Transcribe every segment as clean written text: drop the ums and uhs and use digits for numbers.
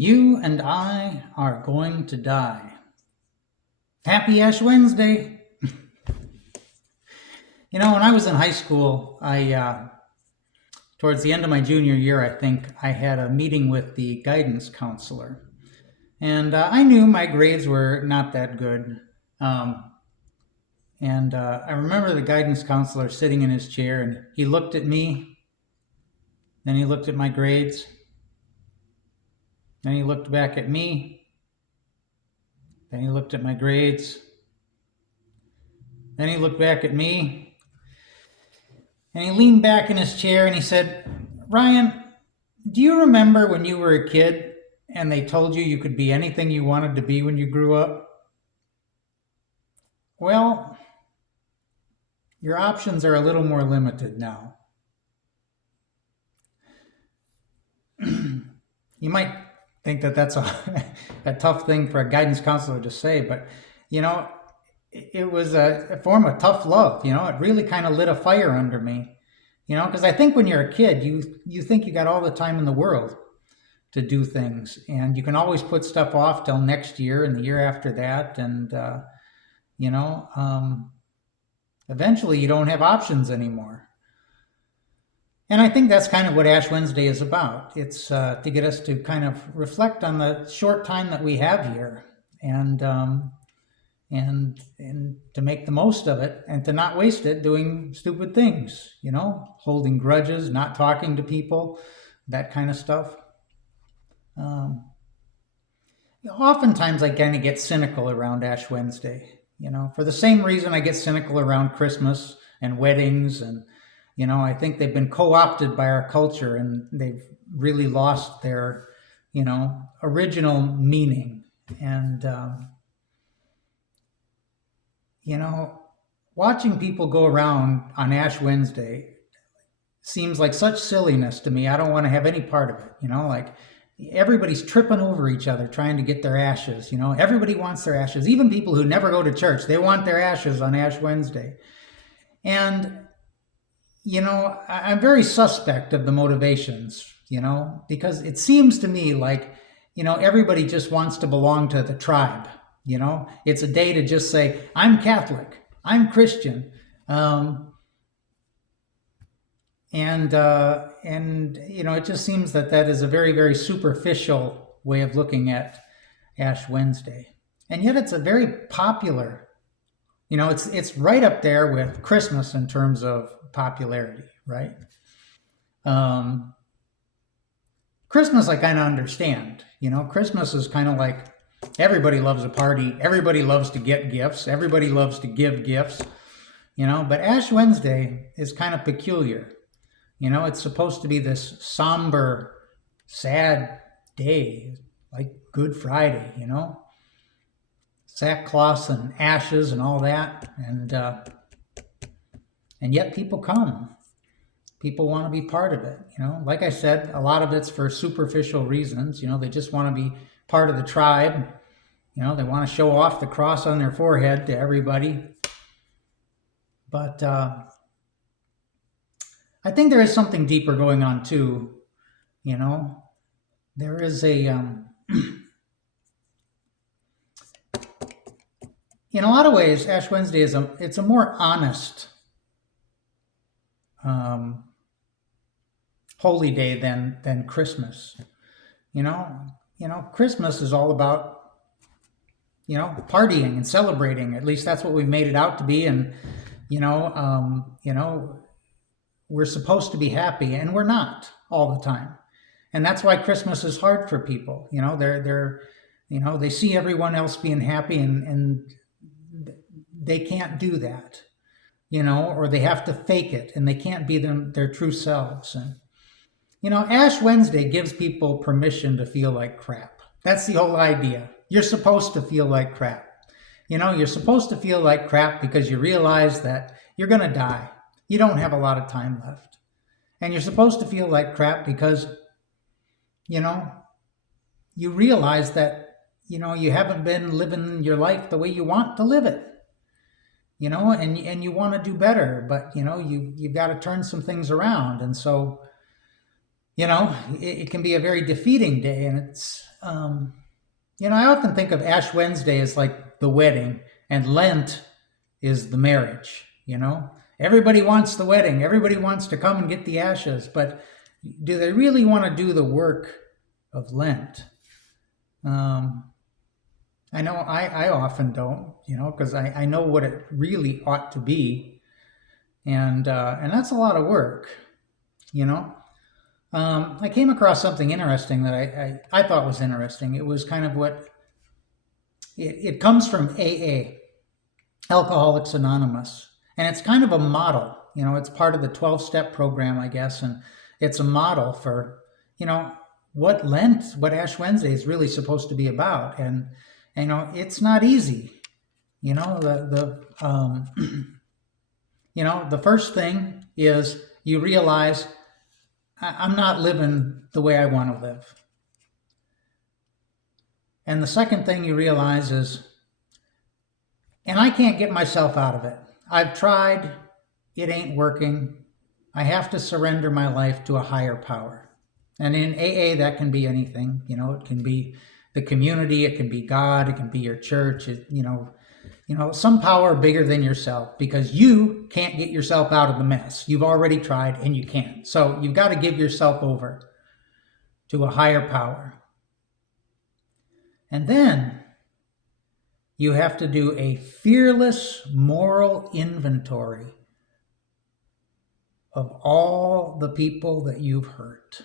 You and I are going to die. Happy Ash Wednesday. When I was in high school, towards the end of my junior year, I think, I had a meeting with the guidance counselor. And I knew my grades were not that good. Um, and I remember the guidance counselor sitting in his chair, and he looked at me, then he looked at my grades, then he looked back at me, then he looked at my grades, then he looked back at me, and he leaned back in his chair and he said, "Ryan, do you remember when you were a kid and they told you could be anything you wanted to be when you grew up? Well, your options are a little more limited now." You might think that that's a tough thing for a guidance counselor to say, but you know, it was a form of tough love. It really kind of lit a fire under me. Because I think when you're a kid, you think you got all the time in the world to do things, and you can always put stuff off till next year and the year after that, and you know, um, eventually you don't have options anymore. And I think that's kind of what Ash Wednesday is about. It's to get us to kind of reflect on the short time that we have here, and and to make the most of it, and to not waste it doing stupid things. Holding grudges, not talking to people, that kind of stuff. Um, Oftentimes, I kind of get cynical around Ash Wednesday. For the same reason I get cynical around Christmas and weddings, and I think they've been co-opted by our culture, and they've really lost their original meaning. And watching people go around on Ash Wednesday seems like such silliness to me. I don't want to have any part of it. Like, everybody's tripping over each other trying to get their ashes. Everybody wants their ashes. Even people who never go to church, they want their ashes on Ash Wednesday. And I'm very suspect of the motivations, because it seems to me like, everybody just wants to belong to the tribe. It's a day to just say, I'm Catholic, I'm Christian. It just seems that is a very, very superficial way of looking at Ash Wednesday. And yet it's a very popular, it's right up there with Christmas in terms of popularity, right? Christmas I kind of understand. Christmas is kind of like, everybody loves a party, everybody loves to get gifts, everybody loves to give gifts, but Ash Wednesday is kind of peculiar. It's supposed to be this somber, sad day, like Good Friday, sackcloth and ashes and all that, and yet people come. People want to be part of it. Like I said, a lot of it's for superficial reasons. They just want to be part of the tribe. They want to show off the cross on their forehead to everybody. But I think there is something deeper going on too. There is a in a lot of ways, Ash Wednesday it's a more honest holy day than Christmas. Christmas is all about partying and celebrating. At least that's what we've made it out to be. And we're supposed to be happy, and we're not all the time. And that's why Christmas is hard for people. They see everyone else being happy, and they can't do that. Or they have to fake it, and they can't be their true selves. And Ash Wednesday gives people permission to feel like crap. That's the whole idea. You're supposed to feel like crap. You're supposed to feel like crap because you realize that you're going to die. You don't have a lot of time left. And you're supposed to feel like crap because, you realize that, you haven't been living your life the way you want to live it. And you want to do better, but, you've got to turn some things around. And so, it can be a very defeating day. And it's, I often think of Ash Wednesday as like the wedding, and Lent is the marriage. Everybody wants the wedding. Everybody wants to come and get the ashes, but do they really want to do the work of Lent? I know I often don't, because I know what it really ought to be. And that's a lot of work, I came across something interesting that I thought was interesting. It was kind of it comes from AA, Alcoholics Anonymous. And it's kind of a model, it's part of the 12-step program, I guess. And it's a model for, what Ash Wednesday is really supposed to be about. And, it's not easy. The first thing is you realize I'm not living the way I want to live. And the second thing you realize is, and I can't get myself out of it. I've tried, it ain't working. I have to surrender my life to a higher power. And in AA, that can be anything. It can be the community, it can be God, it can be your church, some power bigger than yourself, because you can't get yourself out of the mess. You've already tried and you can't. So you've got to give yourself over to a higher power. And then you have to do a fearless moral inventory of all the people that you've hurt.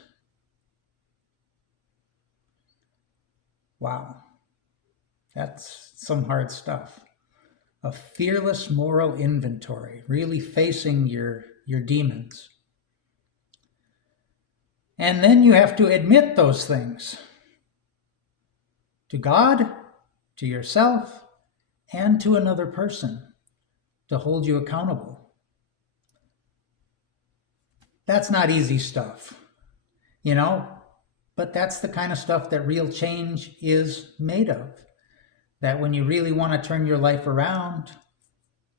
Wow, that's some hard stuff. A fearless moral inventory, really facing your demons. And then you have to admit those things to God, to yourself, and to another person to hold you accountable. That's not easy stuff, but that's the kind of stuff that real change is made of. That when you really want to turn your life around,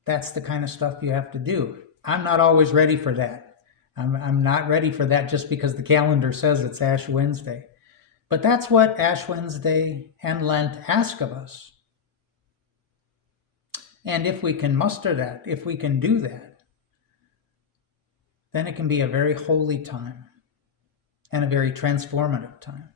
that's the kind of stuff you have to do. I'm not always ready for that. I'm not ready for that just because the calendar says it's Ash Wednesday. But that's what Ash Wednesday and Lent ask of us. And if we can muster that, if we can do that, then it can be a very holy time and a very transformative time.